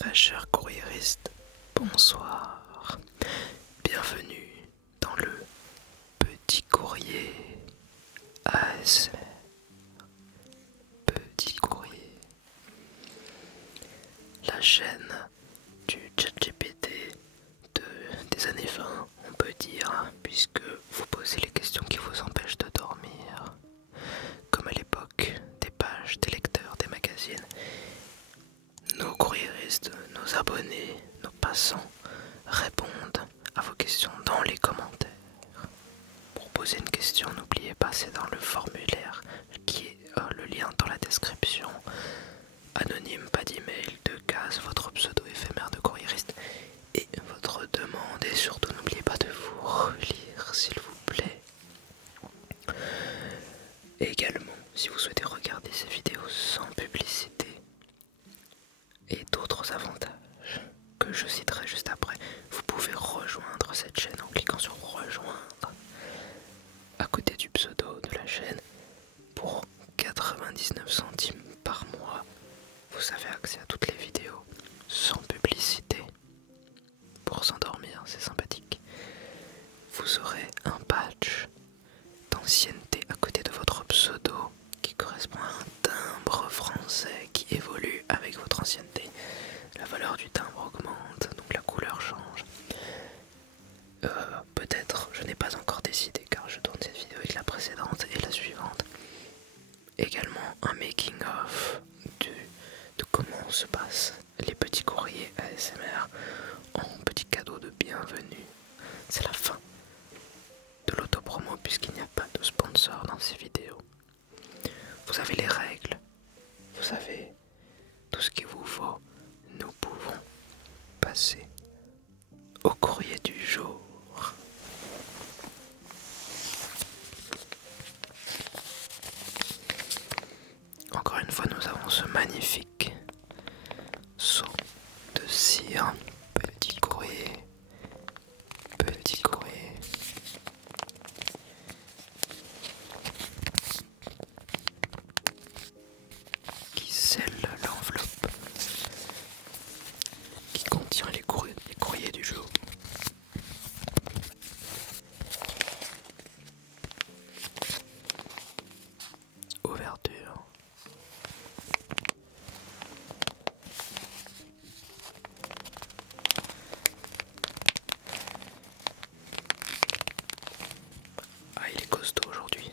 Très cher courriériste, bonsoir. Bienvenue dans le petit courrier ASMR. Petit courrier. La chaîne du ChatGPT des années 20, on peut dire, puisque vous posez les questions qui vous empêchent de dormir. Comme à l'époque des pages, des lecteurs, des magazines. Nos courriéristes, nos abonnés, nos passants répondent à vos questions dans les commentaires. Pour poser une question, n'oubliez pas, c'est dans le formulaire qui est le lien dans la description. Anonyme, pas d'email, 2 cases, votre pseudo éphémère de courriériste et votre demande. Et surtout, n'oubliez pas de vous relire, s'il vous plaît. Et également, si vous souhaitez regarder ces vidéos sans publicité et d'autres avantages que je citerai juste après, vous pouvez rejoindre cette chaîne en cliquant sur rejoindre à côté du pseudo de la chaîne pour 99 centimes par mois. Vous avez accès à toutes les vidéos sans publicité. Pour s'endormir, c'est sympathique. Vous aurez un badge d'ancienneté à côté de votre pseudo qui correspond à un timbre français qui évolue avec votre ancienneté. La valeur du timbre augmente, donc la couleur change. Peut-être, je n'ai pas encore décidé car je tourne cette vidéo avec la précédente et la suivante. Également un making of de comment se passent les petits courriers ASMR en petit cadeau de bienvenue. C'est la fin de l'autopromo puisqu'il n'y a pas de sponsor dans ces vidéos. Vous avez les règles, vous savez tout ce qu'il vous faut. Nous pouvons passer au courrier du jour. Encore une fois, nous avons ce magnifique seau de cire. Petit courrier, petit courrier. Qui scelle l'enveloppe qui contient les courriers du jour. Ouverture. Ah, il est costaud aujourd'hui.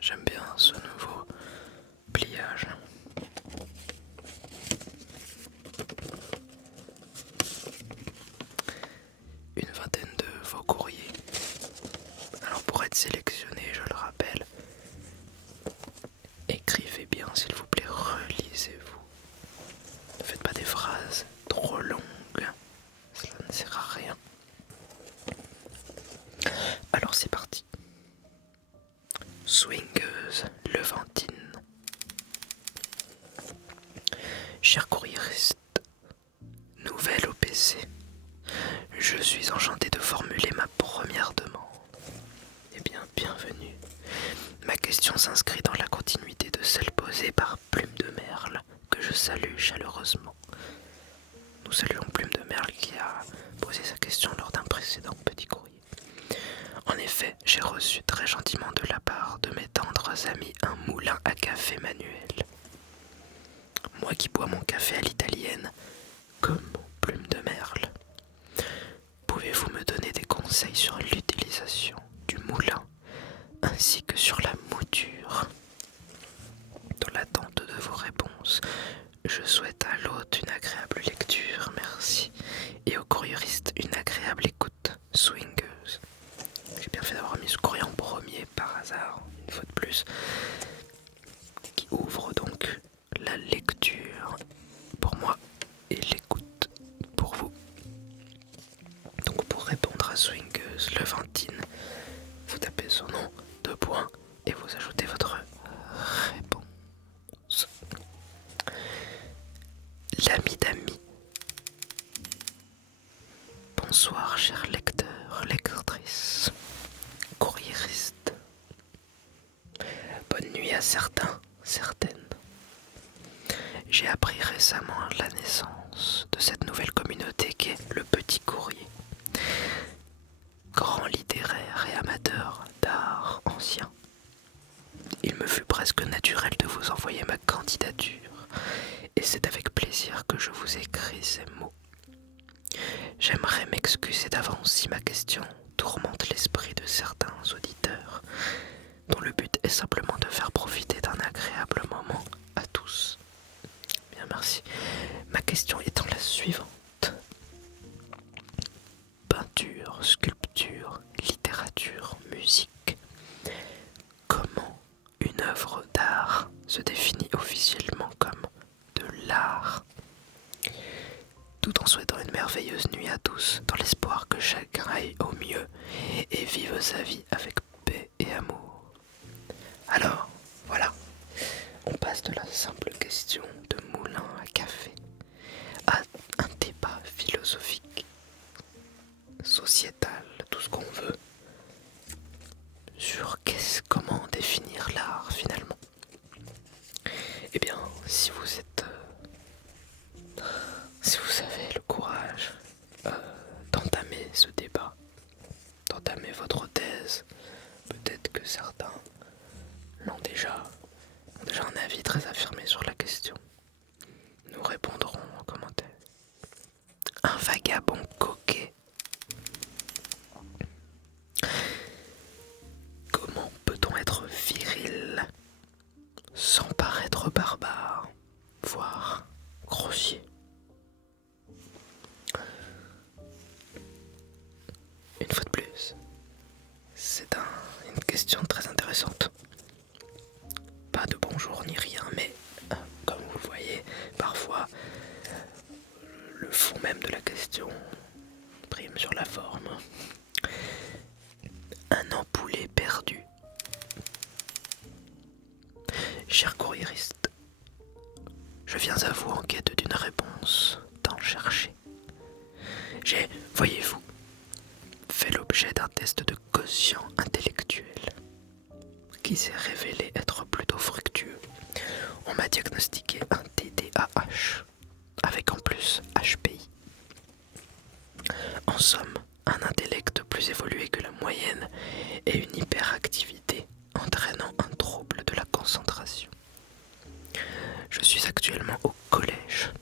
J'aime bien ce nouveau pliage. Une vingtaine de vos courriers. Alors pour être sélectionné, je le rappelle, écrivez bien s'il vous plaît, relisez-vous. Ne faites pas des phrases trop longues, cela ne sert à rien. Alors c'est parti. Swingueuse Levantine. Cher courriériste, nouvelle au PC. Je suis enchanté de formuler ma première demande. Eh bien, bienvenue. Ma question s'inscrit dans la continuité de celle posée par Plume de Merle, que je salue chaleureusement. Nous saluons Plume de Merle qui a posé sa question lors d'un précédent petit courrier. En effet, j'ai reçu très gentiment de la part de mes tendres amis un moulin à café manuel. Moi qui bois mon café à l'italienne, comme plume de merle, pouvez-vous me donner des conseils sur l'utilisation du moulin ainsi que sur la mouture? Dans l'attente de vos réponses, je souhaite à l'hôte une agréable lecture, merci, et au courriériste une agréable écoute swingueuse. J'ai bien fait d'avoir mis ce courrier en premier par hasard, une fois de plus, qui ouvre donc la lecture pour moi et l'écoute pour vous. Donc pour répondre à swingueuse Levantine, vous tapez son nom, 2 points, et vous ajoutez votre réponse. L'ami d'amis. Bonsoir, chers lecteurs, lectrices, courriéristes. Bonne nuit à certains, certaines. J'ai appris récemment la naissance de cette nouvelle communauté qu'est le Petit Courrier. Grand littéraire et amateur d'art ancien, il me fut presque naturel de vous envoyer ma candidature, et c'est avec plaisir que je vous écris ces mots. J'aimerais m'excuser d'avance si ma question tourmente l'esprit de certains auditeurs, dont le but est simplement de faire profiter d'un agréable moment à tous. Bien, merci. Ma question étant la suivante. Peinture, sculpture, littérature, musique. Comment une œuvre d'art se définit officiellement comme de l'art? Tout en souhaitant une merveilleuse nuit à tous, dans l'espoir que chacun aille au mieux et vive sa vie avec paix et amour. Alors, voilà, on passe de la simple question de moulin à café à un débat philosophique, sociétal, tout ce qu'on veut, sur comment définir l'art finalement. Eh bien, si vous avez le courage d'entamer ce débat, d'entamer votre thèse, peut-être que certains ont déjà un avis très affirmé sur la question. Nous répondrons en commentaire. Un vagabond coquet. Comment peut-on être viril sans paraître barbare, voire grossier? Une fois de plus, c'est une question très intéressante. Pas de bonjour ni rien, mais comme vous le voyez, parfois le fond même de la question prime sur la forme. Un empoulé perdu. Cher courriériste, je viens à vous en quête d'une réponse tant cherchée. J'ai, voyez-vous, fait l'objet d'un test de quotient intellectuel qui s'est révélé être plutôt fructueux. On m'a diagnostiqué un TDAH, avec en plus HPI. En somme, un intellect plus évolué que la moyenne et une hyperactivité entraînant un trouble de la concentration. Je suis actuellement au collège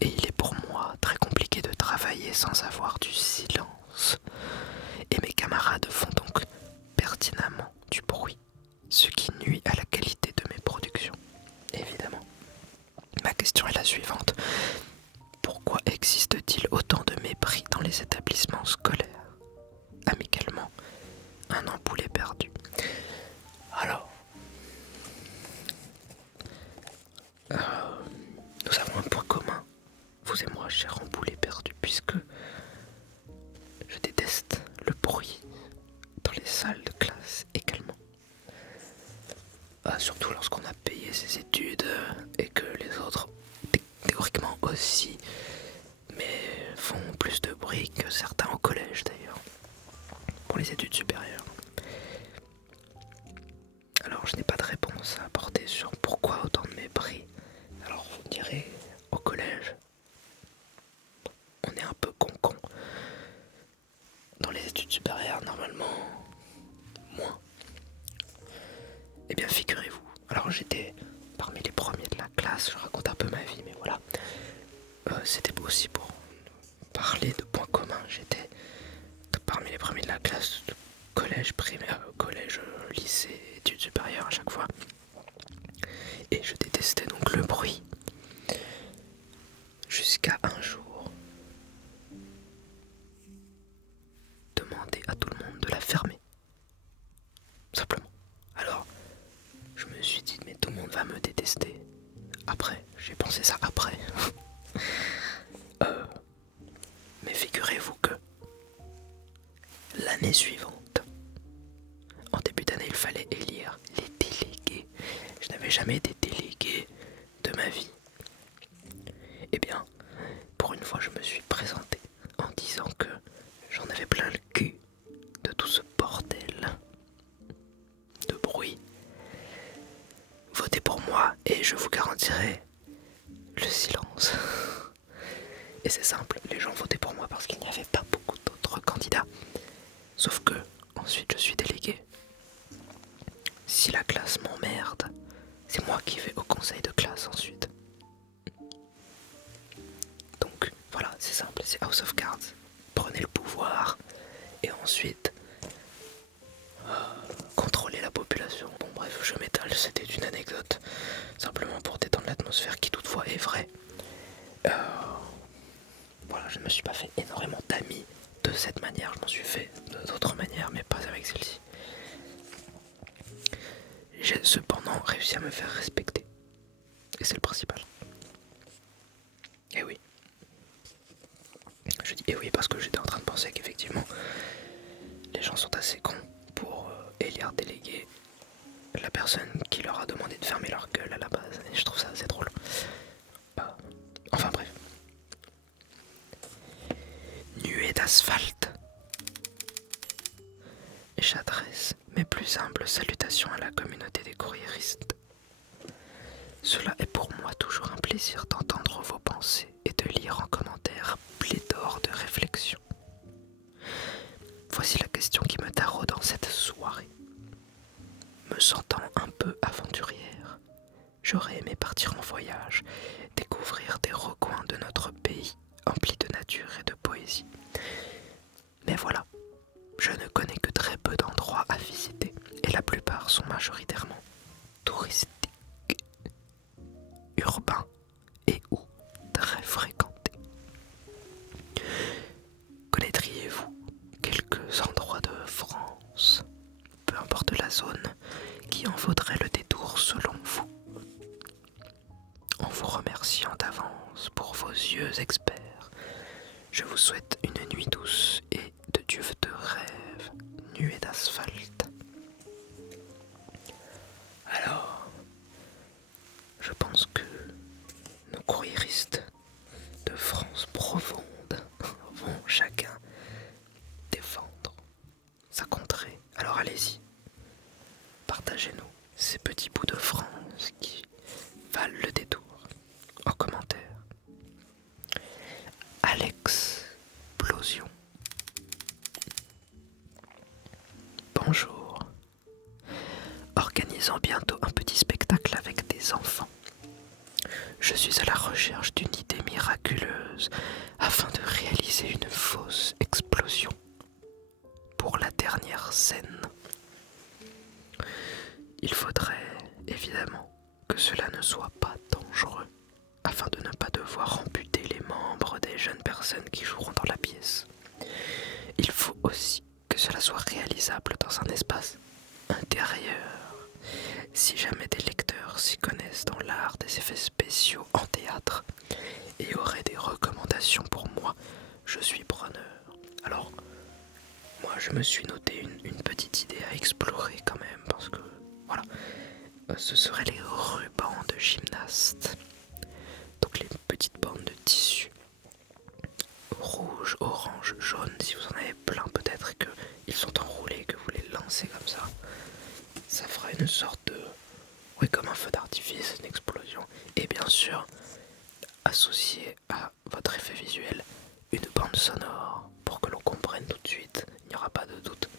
et il est pour moi très compliqué de travailler sans avoir du silence. Et mes camarades font donc pertinemment du bruit, ce qui nuit à la qualité de mes productions, évidemment. Ma question est la suivante. Pourquoi existe-t-il autant de mépris dans les établissements scolaires? Amicalement, un empoulé perdu. Alors, nous avons un point commun, vous et moi, cher empoulé perdu, puisque je déteste le bruit dans les salles de classe également. Surtout lorsqu'on a payé ses études et que les autres, théoriquement aussi, mais font plus de bruit que certains au collège d'ailleurs, pour les études supérieures. Alors je n'ai pas de réponse à apporter sur pourquoi autant de mépris. Alors vous me direz, au collège, on est un peu con-con. Dans les études supérieures, Alors j'étais parmi les premiers de la classe, je raconte un peu ma vie, mais voilà. C'était aussi pour parler de points communs. J'étais parmi les premiers de la classe, de collège primaire, collège, lycée, études supérieures à chaque fois. Et je détestais donc le bruit. Jusqu'à un jour, demander à tout le monde de la fermer. Simplement. Alors, je me suis dit, mais tout le monde va me détester. Après, j'ai pensé ça après. Mais figurez-vous que l'année suivante, en début d'année, il fallait élire les délégués. Je n'avais jamais été délégué de ma vie. Eh bien, pour une fois, je me suis présenté en disant que j'en avais plein le cul de tout ce bordel de bruit. Votez pour moi et je vous garantirai le silence. Et c'est simple, les gens votaient pour moi parce qu'il n'y avait pas beaucoup d'autres candidats. Sauf que, ensuite, je suis délégué. Si la classe m'emmerde, c'est moi qui vais au conseil de classe ensuite. Donc, voilà, c'est simple, c'est House of Cards. Prenez le pouvoir et ensuite contrôler la population. Bon bref, je m'étale, c'était une anecdote. Simplement pour détendre l'atmosphère qui toutefois est vraie. Voilà, je ne me suis pas fait énormément d'amis de cette manière. Je m'en suis fait d'autres manières, mais pas avec celle-ci. J'ai cependant réussi à me faire respecter. Et c'est le principal. Et oui. Je dis et oui parce que j'étais en train de penser qu'effectivement, les gens sont assez cons pour élire délégué la personne qui leur a demandé de fermer leur gueule à la base. Et je trouve ça assez drôle. Enfin bref. Nuée d'asphalte. J'adresse mes plus humbles salutations à la communauté des courriéristes. Cela est pour moi toujours un plaisir d'entendre vos pensées et de lire en commentaire pléthore de réflexions. Voici la question qui me taraude en cette soirée. Me sentant un peu aventurière, j'aurais aimé partir en voyage, découvrir des recoins de notre pays emplis de nature et de poésie. Mais voilà, je ne connais que très peu d'endroits à visiter et la plupart sont majoritairement touristiques, urbains et ou très fréquentés. Connaîtriez-vous quelques endroits de France, peu importe la zone, qui en vaudrait le détour selon vous? En vous remerciant d'avance pour vos yeux experts, je vous souhaite une nuit douce et de dieux de rêve, nuée d'asphalte. Alors, je pense que nos courriéristes de France profonde vont chacun défendre sa contrée. Alors allez-y, partagez-nous ces petits bouts de France qui valent le détour en commentaire. Explosion. Bonjour. Organisant bientôt un petit spectacle avec des enfants. Je suis à la recherche d'une idée miraculeuse afin de réaliser une fausse explosion pour la dernière scène. Il faudrait évidemment que cela ne soit pas dangereux afin de ne pas devoir amputer les membres des jeunes personnes qui joueront dans la pièce. Il faut aussi que cela soit réalisable dans un espace intérieur. Si jamais des lecteurs s'y connaissent dans l'art des effets spéciaux en théâtre et auraient des recommandations pour moi, je suis preneur. Alors, moi je me suis noté une petite idée à explorer quand même, parce que, voilà, ce seraient les rubans de gymnaste. Donc les petites bandes de tissu rouge, orange, jaune, si vous en avez plein peut-être et qu'ils sont enroulés, que vous les lancez comme ça, ça fera une sorte de... oui, comme un feu d'artifice, une explosion. Et bien sûr, associé à votre effet visuel, une bande sonore pour que l'on comprenne tout de suite, il n'y aura pas de doute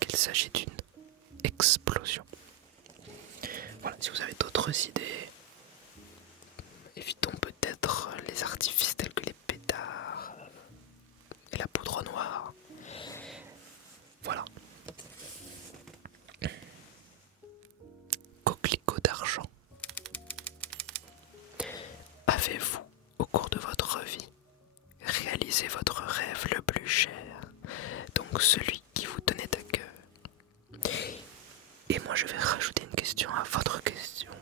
qu'il s'agit d'une explosion. Voilà, si vous avez d'autres idées, évitons peut-être les artifices tels que les pétards et la poudre noire. Voilà. Coquelicot d'argent. Avez-vous, au cours de votre vie, réalisé votre rêve le plus cher, donc celui qui vous tenait à cœur? Et moi je vais rajouter une question à votre question.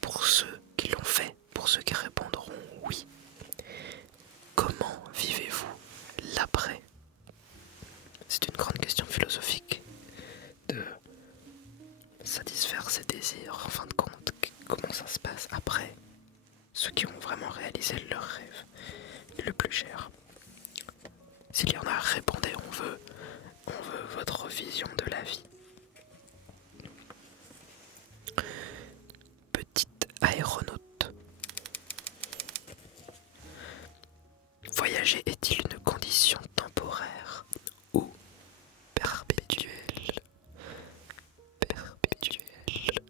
Pour ceux qui l'ont fait, pour ceux qui répondront oui, comment vivez-vous l'après? C'est une grande question philosophique de satisfaire ses désirs. En fin de compte, comment ça se passe après? Ceux qui ont vraiment réalisé leur rêve le plus cher. S'il y en a, répondez, on veut votre vision de la vie. Petite aéronaute. Voyager est-il une condition temporaire ou perpétuelle? Perpétuelle.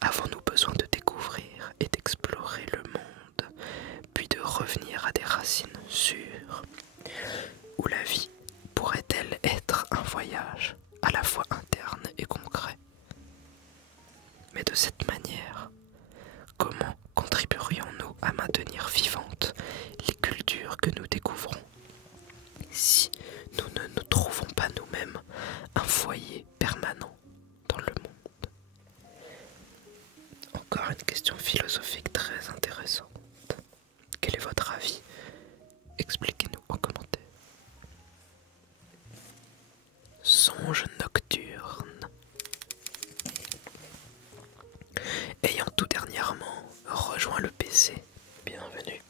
Avons-nous besoin de découvrir et d'explorer le monde, puis de revenir à des racines sûres? Ou la vie pourrait-elle être un voyage à la fois interne et concret? Mais de cette manière, comment contribuerions-nous à maintenir vivantes les cultures que nous découvrons, si nous ne nous trouvons pas nous-mêmes un foyer permanent dans le monde? Encore une question philosophique très intéressante. Quel est votre avis? Expliquez-nous en commentaire. Songe nocturne. Ayant tout dernièrement rejoint le PC, bienvenue.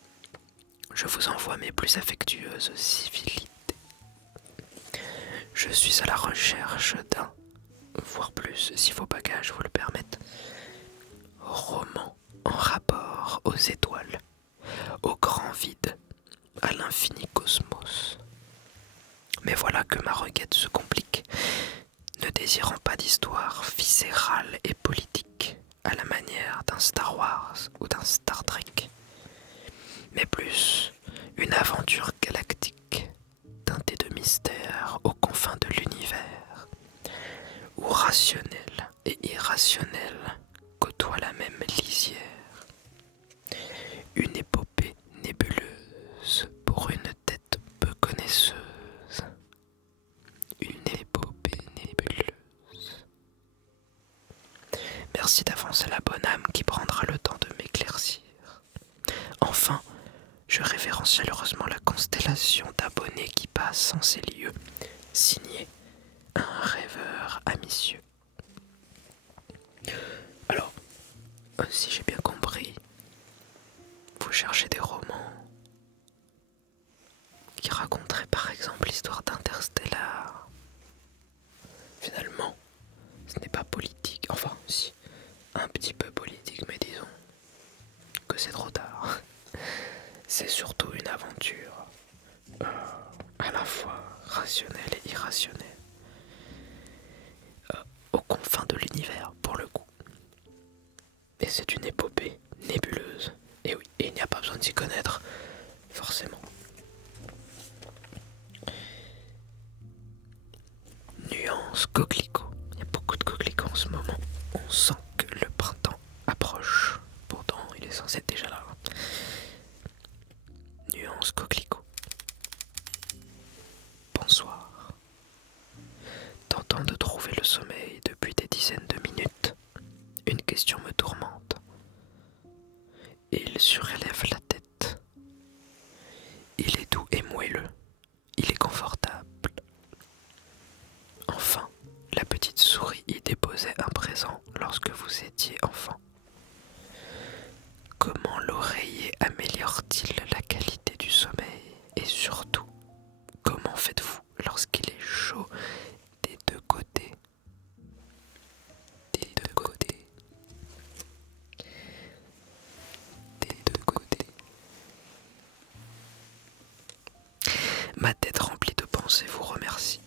Je vous envoie mes plus affectueuses civilités. Je suis à la recherche d'un, voire plus si vos bagages vous le permettent, roman en rapport aux étoiles, au grand vide, à l'infini cosmos. Mais voilà que ma requête se complique, ne désirant pas d'histoire viscérale et politique à la manière d'un Star Wars ou d'un Star Trek, mais plus une aventure galactique teintée de mystère aux confins de l'univers, où rationnel et irrationnel côtoient la même lisière. Une épopée nébuleuse pour une tête peu connaisseuse. Une épopée nébuleuse. Merci d'avance à la bonne âme qui prendra le temps de m'éclaircir. Enfin, je révérence chaleureusement la constellation d'abonnés qui passe en ces lieux, signé un rêveur amitieux. Alors, si j'ai bien compris, vous cherchez des romans qui raconteraient par exemple l'histoire d'Interstellar. Finalement, ce n'est pas politique, enfin si, un petit peu politique, mais disons que c'est trop tard. C'est surtout une aventure à la fois rationnelle et irrationnelle, aux confins de l'univers pour le coup. Et c'est une épopée nébuleuse. Et oui, et il n'y a pas besoin de s'y connaître, forcément. Nuance coquelicot. Il y a beaucoup de coquelicots en ce moment. On sent que le printemps approche. Pourtant, il est censé être déjà là. Nuance coquelicot. Bonsoir. Tentant de trouver le sommeil depuis des dizaines de minutes, une question me tourmente. Il surélève la tête. Il est doux et moelleux. Il est confortable. Enfin, la petite souris y déposait un présent lorsque vous étiez enfant. Comment l'oreiller améliore-t-il la qualité du sommeil? Et surtout, comment faites-vous lorsqu'il est chaud des deux côtés? Des deux côtés. Des deux côtés. Ma tête remplie de pensées vous remercie.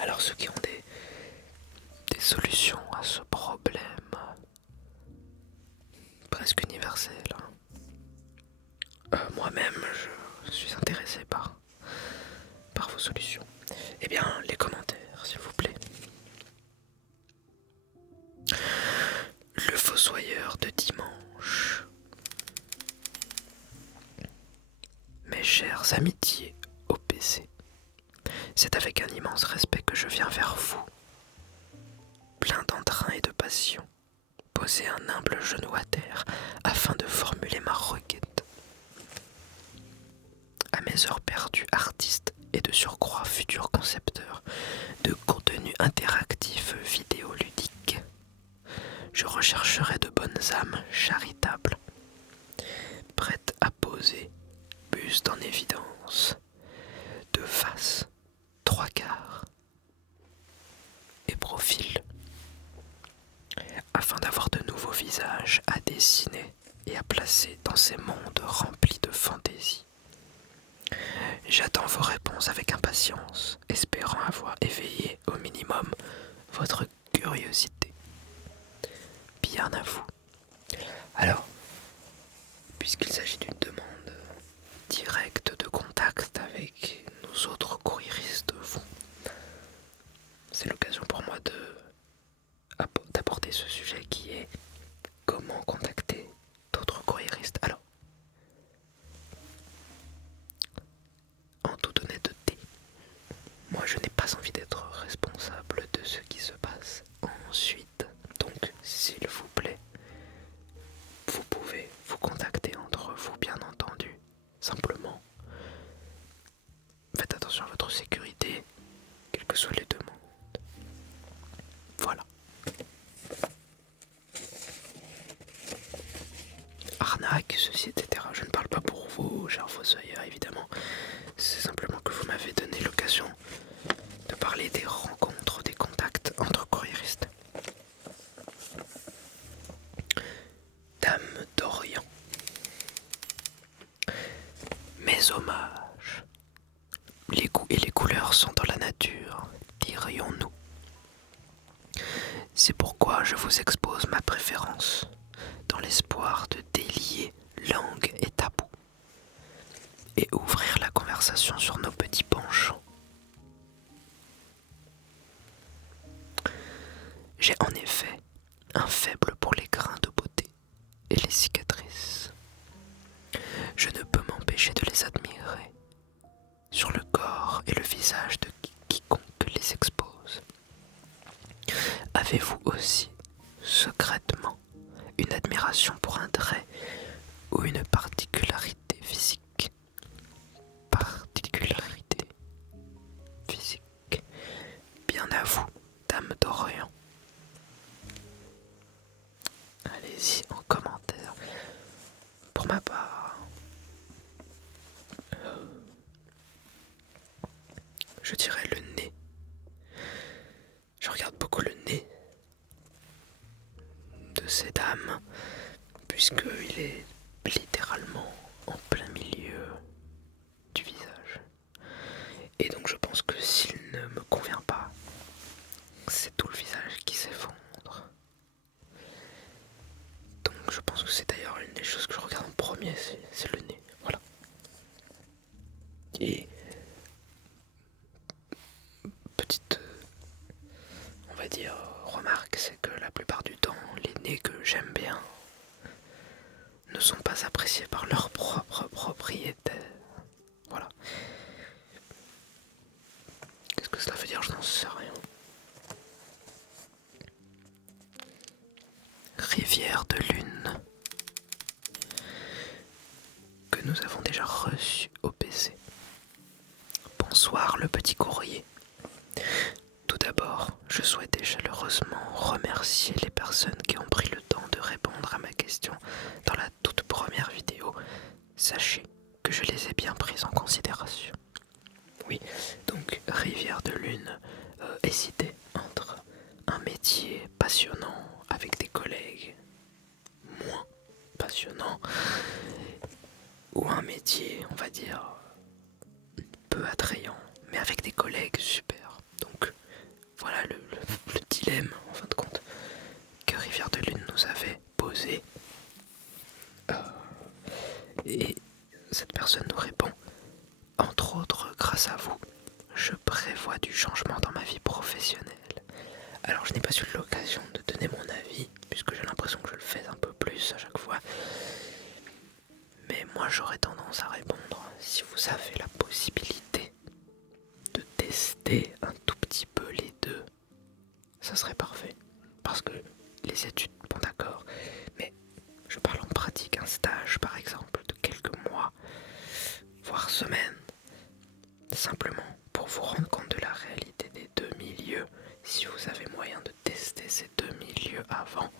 Alors ceux qui ont fossoyeur de dimanche. Mes chères amitiés au PC, c'est avec un immense respect que je viens vers vous, plein d'entrain et de passion, poser un humble genou à terre afin de formuler ma requête. À mes heures perdues artistes et de surcroît futurs concepteurs de contenu interactif vidéoludique, je rechercherai de bonnes âmes charitables, prêtes à poser, buste en évidence, de face, trois quarts et profil, afin d'avoir de nouveaux visages à dessiner et à placer dans ces mondes remplis de fantaisie. J'attends vos réponses avec impatience, espérant avoir éveillé au minimum votre curiosité. Bien à vous. Alors, puisqu'il s'agit d'une demande directe de contact avec nos autres courriéristes, c'est l'occasion pour moi d'aborder ce sujet qui est comment contacter d'autres courriéristes. Alors, en toute honnêteté, moi je n'ai pas envie d'être responsable de ce qui se passe ensuite. Donc, s'il vous plaît, vous pouvez vous contacter entre vous, bien entendu. Simplement, faites attention à votre sécurité, quelles que soient les demandes. Voilà. Arnaque, ceci, etc. Je ne parle pas pour vous, cher fossoyeur, évidemment. C'est simplement que vous m'avez donné l'occasion de parler des rencontres, des contacts entre courriéristes. Dame d'Orient. Mes hommages. Les goûts et les couleurs sont dans la nature, dirions-nous. C'est pourquoi je vous expose ma préférence, dans l'espoir de délier langue et tabou, et ouvrir la conversation sur nos petits penchants. J'ai en effet un faible pour les grains de beauté et les cicatrices. Je ne peux m'empêcher de les admirer sur le corps et le visage de quiconque les expose. Avez-vous aussi, secrètement, une admiration pour un trait ou une particularité physique? Particularité physique. Bien à vous, dame d'Orient. Allez-y en commentaire. Pour ma part, je dirais le nez. Je regarde beaucoup le nez de ces dames, puisqu'il est littéralement en plein milieu du visage. Et donc je pense que s'il ne me convient pas, c'est tout le visage qui s'effondre. Donc je pense que c'est d'ailleurs l'une des choses que je regarde en premier, c'est le nez. Voilà. Et petite, on va dire, remarque, c'est que la plupart du temps, les nez que j'aime bien ne sont pas appréciés par leur propre propriétaire. Voilà. Qu'est-ce que cela veut dire? Je n'en sais rien. Rivière de lune, que nous avons déjà reçu au PC. Bonsoir le petit courrier. Tout d'abord, je souhaitais chaleureusement remercier les personnes qui ont pris le temps de répondre à ma question dans la toute première vidéo. Sachez que je les ai bien prises en considération. Oui, donc Rivière de lune, hésitez entre un métier passionnant avec des collègues moins passionnants ou un métier, on va dire, peu attrayant mais avec des collègues super. Donc voilà le dilemme en fin de compte que Rivière de lune nous avait posé. Et cette personne nous répond: entre autres, grâce à vous, je prévois du changement dans ma vie professionnelle. Alors je n'ai pas eu l'occasion de donner mon avis, puisque j'ai l'impression que je le fais ça serait parfait. Parce que les études, bon d'accord, mais je parle en pratique, un stage par exemple de quelques mois, voire semaines, simplement pour vous rendre compte de la réalité des deux milieux, si vous avez moyen de tester ces deux milieux avant.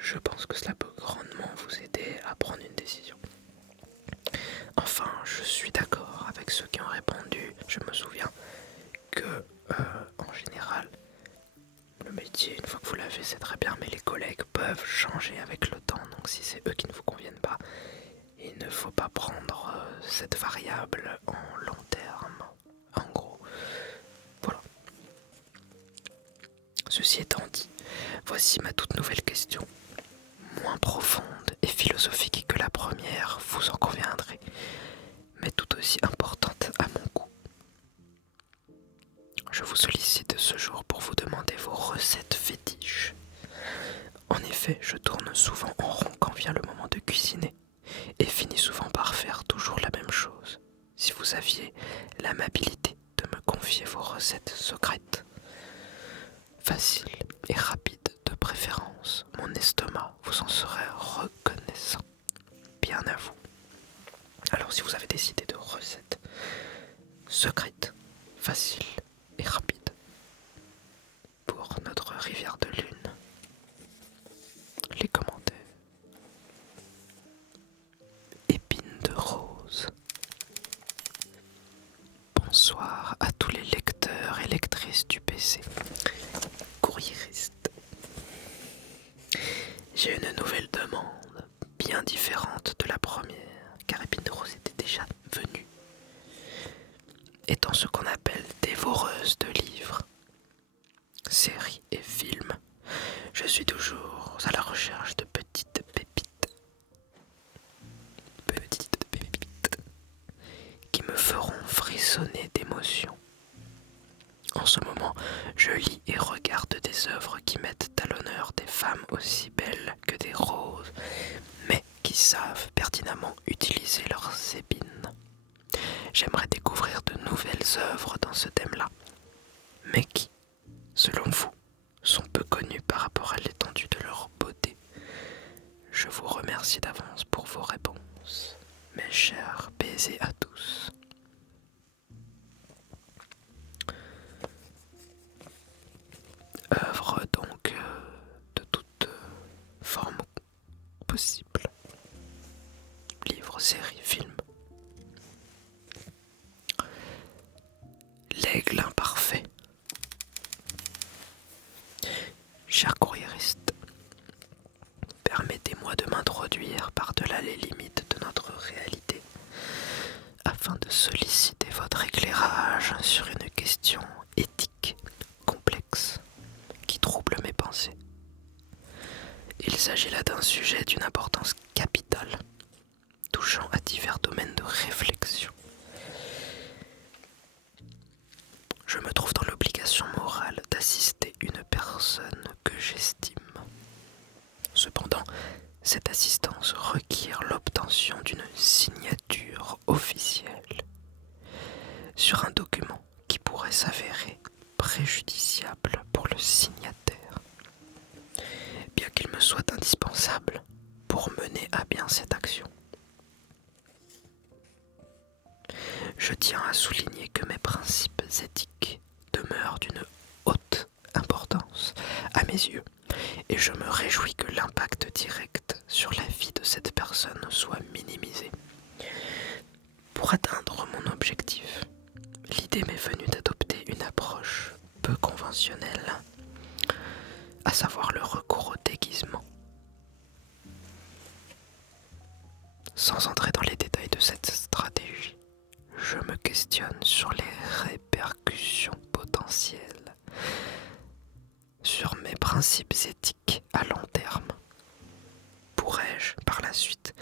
Je pense que cela peut grandement vous aider à prendre une décision. Enfin, je suis d'accord avec ceux qui ont répondu. Je me souviens que, en général, le métier, une fois que vous l'avez, c'est très bien, mais les collègues peuvent changer avec le temps. Donc si c'est eux qui ne vous conviennent pas, il ne faut pas prendre cette variable en long terme. En gros, voilà. Ceci étant dit, voici ma toute nouvelle question. Moins profonde et philosophique que la première, vous en conviendrez, mais tout aussi importante à mon goût. Je vous sollicite ce jour pour vous demander vos recettes fétiches. En effet, je tourne souvent en rond quand vient le moment de cuisiner, et finis souvent par faire toujours la même chose. Si vous aviez l'amabilité de me confier vos recettes secrètes, faciles et rapides de préférence, mon estomac vous en serait reconnaissant. Bien à vous. Alors si vous avez des idées de recettes secrètes, faciles et rapides pour notre rivière de lune, les commentaires. Épine de rose. Bonsoir à tous les lecteurs et lectrices du PC. Courriériste. J'ai une nouvelle demande, bien différente de la première, car Épine de rose était déjà venue. Étant ce qu'on appelle dévoreuse de livres, séries et films, je suis toujours à la recherche de petites pépites qui me feront frissonner d'émotion. En ce moment, je lis et regarde des œuvres qui mettent à l'honneur des femmes aussi belles que des roses, mais qui savent pertinemment utiliser leurs épines. J'aimerais découvrir de nouvelles œuvres dans ce thème-là, mais qui, selon vous, sont peu connues par rapport à l'étendue de leur beauté. Je vous remercie d'avance pour vos réponses. Mes chers baisers à tous. Œuvre donc de toute forme possible. Livres, séries, films. L'aigle imparfait. Cher courriériste, permettez-moi de m'introduire par-delà les limites de notre réalité afin de solliciter votre éclairage sur une question éthique complexe qui trouble mes pensées. Il s'agit là d'un sujet d'une importance capitale, touchant à divers domaines de réflexion. Je me trouve dans l'obligation morale d'assister une personne que j'estime. Cependant, cette assistance requiert l'obtention d'une signature officielle sur un document qui pourrait s'avérer préjudiciable pour le signataire, bien qu'il me soit indispensable pour mener à bien cette action. Je tiens à souligner que mes principes éthiques demeurent d'une haute importance à mes yeux, et je me réjouis que l'impact direct sur la vie de cette personne soit minimisé. Pour atteindre mon objectif, l'idée m'est venue d'adopter une approche peu conventionnelle, à savoir le recours au déguisement. Sans entrer dans les détails de cette stratégie, je me questionne sur les répercussions potentielles sur mes principes éthiques à long terme. Pourrais-je, par la suite,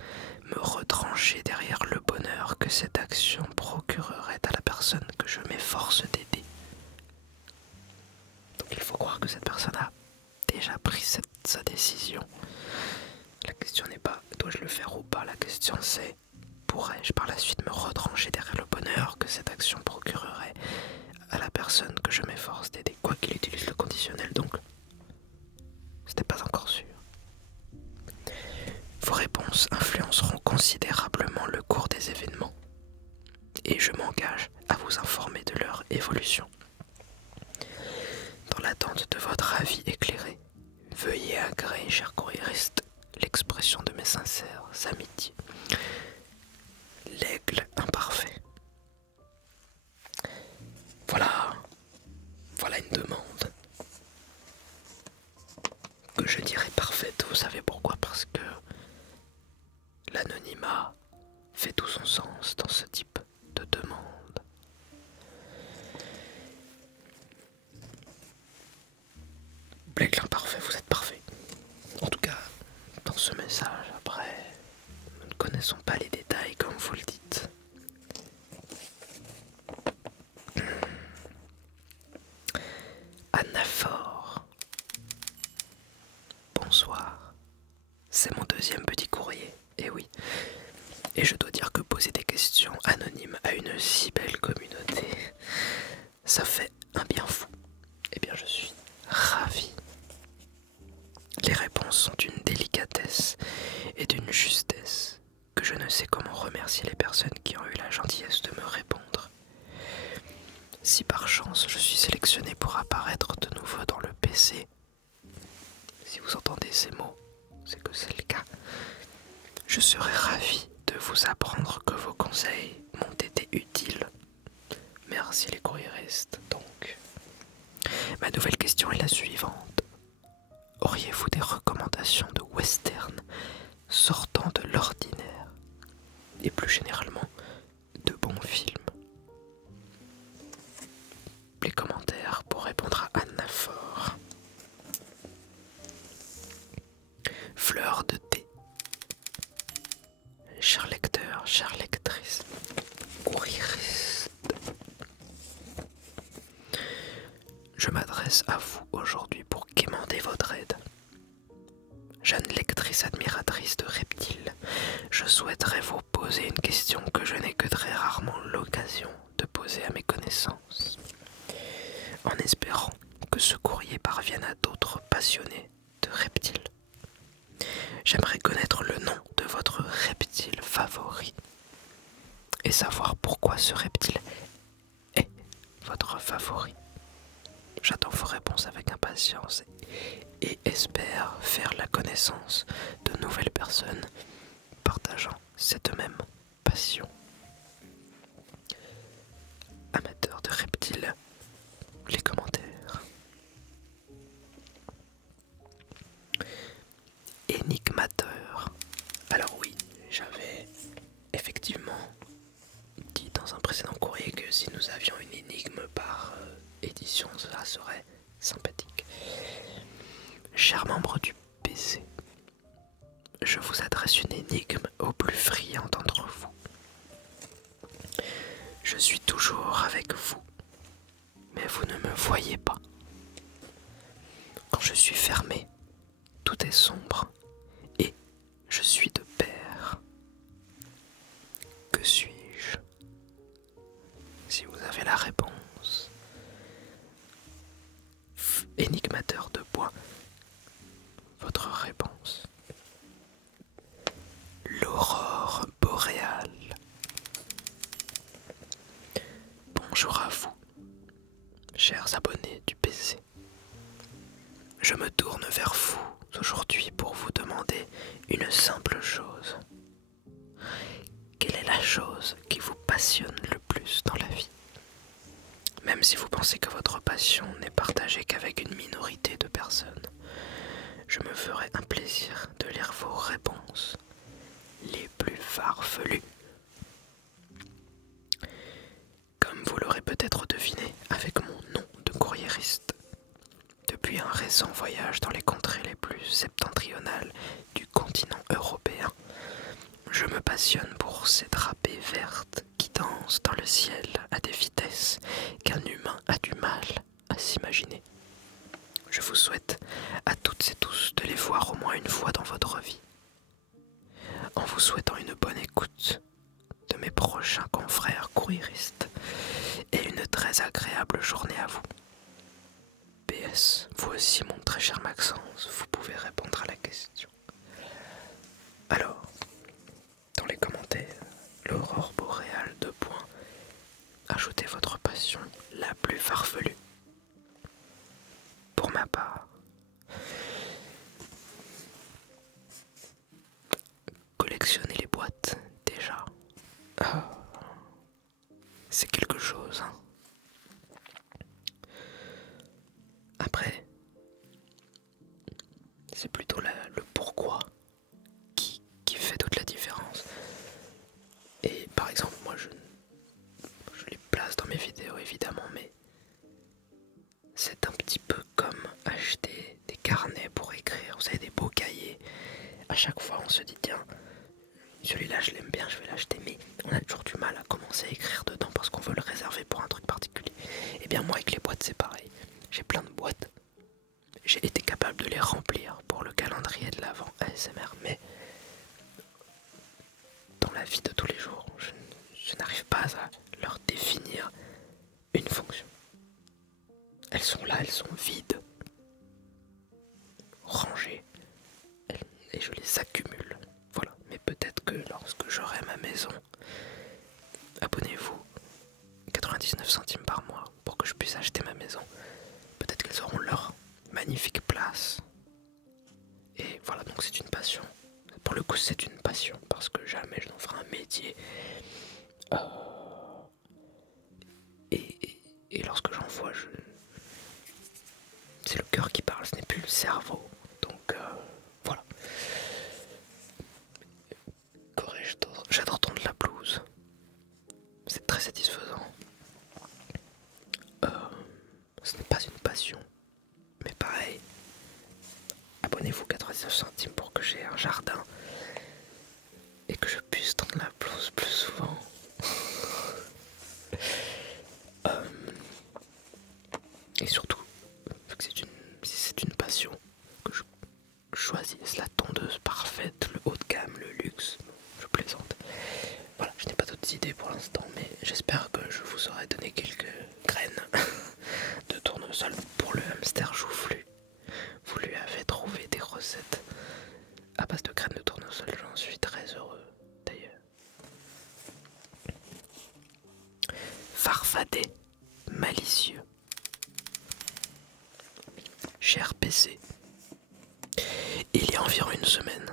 me retrancher derrière le bonheur que cette action procurerait à la personne que je m'efforce d'aider? Donc il faut croire que cette personne a déjà pris sa décision. La question n'est pas dois-je le faire ou pas, la question c'est pourrais-je par la suite me retrancher derrière le bonheur que cette action procurerait à la personne que je m'efforce d'aider? quoi qu'il utilise le conditionnel, donc c'était pas encore sûr. Vos réponses influenceront considérablement le cours des événements et je m'engage à vous informer de leur évolution. Dans l'attente de votre avis éclairé, veuillez agréer, cher courriériste, l'expression de mes sincères amitiés. L'aigle imparfait. Voilà une demande que je dirais parfaite. Vous savez pourquoi? Parce que l'anonymat fait tout son sens dans ce type de demande. Blake l'imparfait, vous êtes parfait. En tout cas, dans ce message, après, nous ne connaissons pas les détails comme vous le dites. Anaphore. Bonsoir. C'est mon deuxième petit courrier, et oui. Et je dois dire que poser des questions anonymes à une si belle communauté, ça fait un bien fou. Eh bien, je suis ravi. Les réponses sont d'une délicatesse et d'une justesse que je ne sais comment remercier les personnes qui ont eu la gentillesse de me répondre. Si par chance je suis sélectionné pour apparaître de nouveau dans le PC, si vous entendez ces mots, c'est que c'est le cas, je serai ravi de vous apprendre que vos conseils m'ont été utiles. Merci les courriéristes. Donc, ma nouvelle question est la suivante. Auriez-vous des recommandations de western sortant de l'ordinaire et plus généralement de bons films? Les commentaires pour répondre à Anaphore. Fleur de thé. Cher lecteur, chère lectrice, courriériste, je m'adresse à vous aujourd'hui pour quémander votre aide. Jeune lectrice admiratrice de reptiles, je souhaiterais vous poser une question que je n'ai que très rarement l'occasion de poser à mes connaissances, en espérant que ce courrier parvienne à d'autres passionnés de reptiles. J'aimerais connaître le nom de votre reptile favori et savoir pourquoi ce reptile est votre favori. J'attends vos réponses avec impatience et espère faire la connaissance de nouvelles personnes partageant cette même passion. Amateurs de reptiles, les commentaires. Énigmateur. Alors oui, j'avais effectivement dit dans un précédent courrier que si nous avions une énigme par édition, cela serait sympathique. Chers membres du PC, je vous adresse une énigme aux plus friands d'entre vous. Je suis toujours avec vous, mais vous ne me voyez pas. Quand je suis fermé, tout est sombre et je suis de pair. Que suis-je? Si vous avez la réponse. Énigmateur de bois. Votre réponse. L'aurore boréale. Bonjour à vous, chers abonnés du PC. Je me tourne vers vous aujourd'hui pour vous demander une simple chose. Quelle est la chose qui vous passionne le plus dans la vie? Même si vous pensez que votre passion n'est partagée qu'avec une minorité de personnes, je me ferai un plaisir de lire vos réponses les plus farfelues. Comme vous l'aurez peut-être deviné avec mon nom de courriériste, depuis un récent voyage dans les contrées les plus septentrionales du continent européen, je me passionne pour ces drapées vertes qui dansent dans le ciel à des vitesses qu'un humain a du mal à s'imaginer. Je vous souhaite à toutes et tous de les voir au moins une fois dans votre vie. En vous souhaitant une bonne écoute de mes prochains confrères courriéristes et une très agréable journée à vous. aussi, mon très cher Maxence, vous pouvez répondre à la question. Alors, dans les commentaires, l'aurore boréale, 2 points. Ajoutez votre passion la plus farfelue. Pour ma part, collectionner les boîtes, déjà. Ah, c'est quelque chose, hein. Après, c'est plutôt le pourquoi qui fait toute la différence. Et par exemple, moi je les place dans mes vidéos évidemment, mais c'est un petit peu comme acheter des carnets pour écrire, vous savez, des beaux cahiers. À chaque fois on se dit tiens, celui-là je l'aime bien, je vais l'acheter, mais on a toujours du mal à commencer à écrire dedans parce qu'on veut le réserver pour un truc particulier. Et bien moi avec les boîtes c'est pareil, j'ai plein de boîtes, j'ai été capable de les remplir pour le calendrier de l'Avent ASMR, mais dans la vie de tous les jours, je n'arrive pas à leur définir une fonction. Elles sont là, elles sont vides, rangées, et je les accumule. Voilà, mais peut-être que lorsque j'aurai ma maison, abonnez-vous, 99 centimes par mois pour que je puisse acheter ma maison. Peut-être qu'elles auront leur magnifique place. Et voilà, donc c'est une passion. Pour le coup, c'est une passion parce que jamais je n'en ferai un métier. Et lorsque j'en vois, c'est le cœur qui parle, ce n'est plus le cerveau. Donc voilà. Qu'aurais-je d'autre ? J'adore tondre la pelouse. C'est très satisfaisant. Ce n'est pas une passion. Mais pareil, abonnez-vous 99 centimes pour que j'ai un jardin et que je puisse tondre la pelouse plus souvent. Et surtout, vu que si c'est une passion, que je choisisse la tondeuse parfaite, le haut de gamme, le luxe. Je plaisante. Voilà, je n'ai pas d'autres idées pour l'instant, mais j'espère que je vous aurai donné quelques graines de tournesol pour le hamster joufflu. Vous lui avez trouvé des recettes à base de graines de tournesol, j'en suis très heureux d'ailleurs. Farfadet, malicieux. Cher PC, il y a environ une semaine,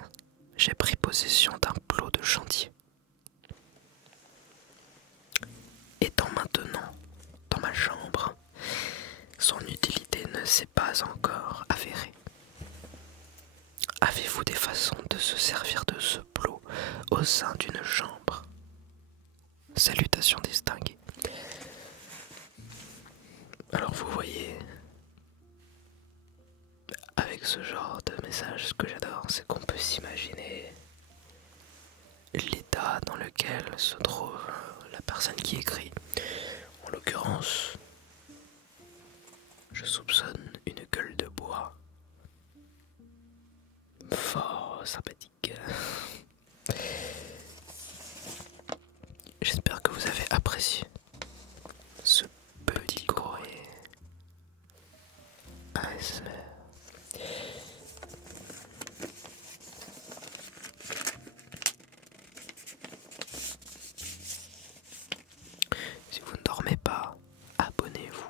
j'ai pris possession d'un plot de chantier. Étant maintenant dans ma chambre, son utilité ne s'est pas encore avérée. Avez-vous des façons de se servir de ce plot au sein d'une chambre ? Salutations distinguées. Alors vous voyez, avec ce genre de message, ce que j'adore, c'est qu'on peut s'imaginer l'état dans lequel se trouve la personne qui écrit. En l'occurrence, je soupçonne une gueule de bois fort sympathique. J'espère que vous avez apprécié ce petit courrier ASMR. Si vous ne dormez pas, abonnez-vous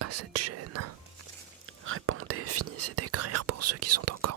à cette chaîne. Répondez, finissez d'écrire pour ceux qui sont encore